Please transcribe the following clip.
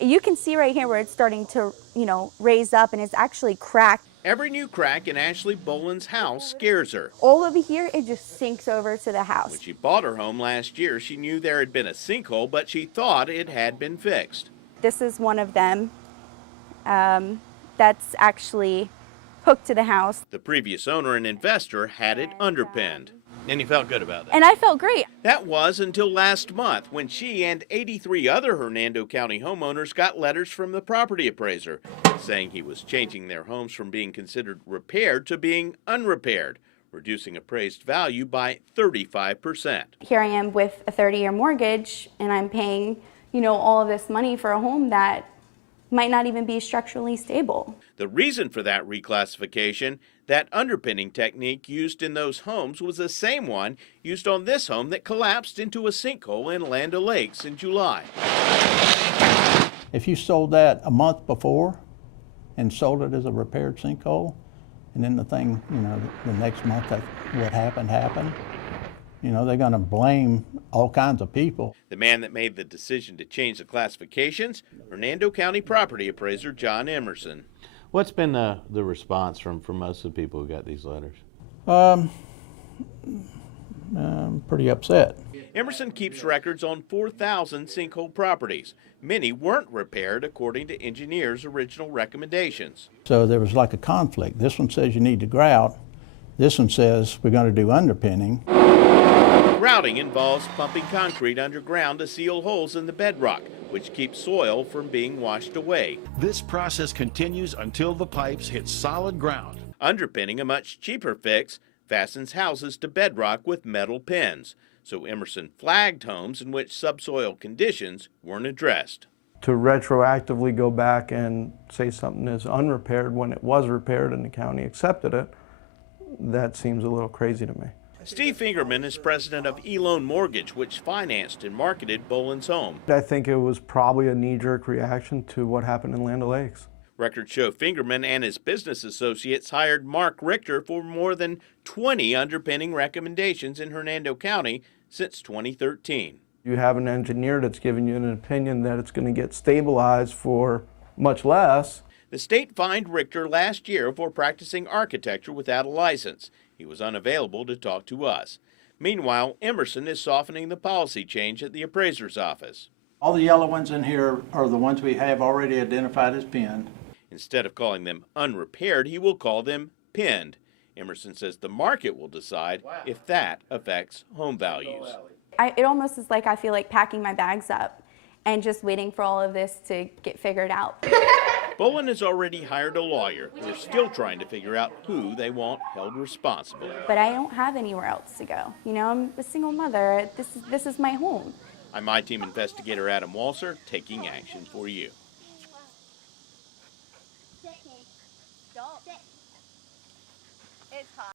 You can see right here where it's starting to, raise up, and it's actually cracked. Every new crack in Ashley Boland's house scares her. All over here, it just sinks over to the When house. she bought her home last year, she knew there had been a sinkhole, but she thought it had been fixed. This is one of them that's actually hooked to the house. The previous owner and investor had it underpinned. And you felt good about that? And I felt great. That was until last month, when she and 83 other Hernando County homeowners got letters from the property appraiser saying he was changing their homes from being considered repaired to being unrepaired, reducing appraised value by 35%. Here I am with a 30-year mortgage, and I'm paying, all of this money for a home that might not even be structurally stable. The reason for that reclassification, that underpinning technique used in those homes was the same one used on this home that collapsed into a sinkhole in Land O'Lakes in July. If you sold that a month before and sold it as a repaired sinkhole, and then the thing, the next month that what happened, they're going to blame all kinds of people. The man that made the decision to change the classifications, Hernando County property appraiser John Emerson. What's been the response from most of the people who got these letters? I'm pretty upset. Emerson keeps records on 4,000 sinkhole properties. Many weren't repaired according to engineers' original recommendations. So there was like a conflict. This one says you need to grout. This one says we're going to do underpinning. Grouting involves pumping concrete underground to seal holes in the bedrock, which keeps soil from being washed away. This process continues until the pipes hit solid ground. Underpinning, a much cheaper fix, fastens houses to bedrock with metal pins. So Emerson flagged homes in which subsoil conditions weren't addressed. To retroactively go back and say something is unrepaired when it was repaired and the county accepted it, that seems a little crazy to me. Steve Fingerman is president of E-Loan Mortgage, which financed and marketed Boland's home. I think it was probably a knee-jerk reaction to what happened in Land O'Lakes. Records show Fingerman and his business associates hired Mark Richter for more than 20 underpinning recommendations in Hernando County since 2013. You have an engineer that's giving you an opinion that it's going to get stabilized for much less. The state fined Richter last year for practicing architecture without a license. He was unavailable to talk to us. Meanwhile, Emerson is softening the policy change at the appraiser's office. All the yellow ones in here are the ones we have already identified as pinned. Instead of calling them unrepaired, he will call them pinned. Emerson says the market will decide if that affects home values. It almost is like I feel like packing my bags up and just waiting for all of this to get figured out. Boland has already hired a lawyer. They're still trying to figure out who they want held responsible. But I don't have anywhere else to go. I'm a single mother. This is my home. I'm My Team investigator Adam Walser, taking action for you. It's hot.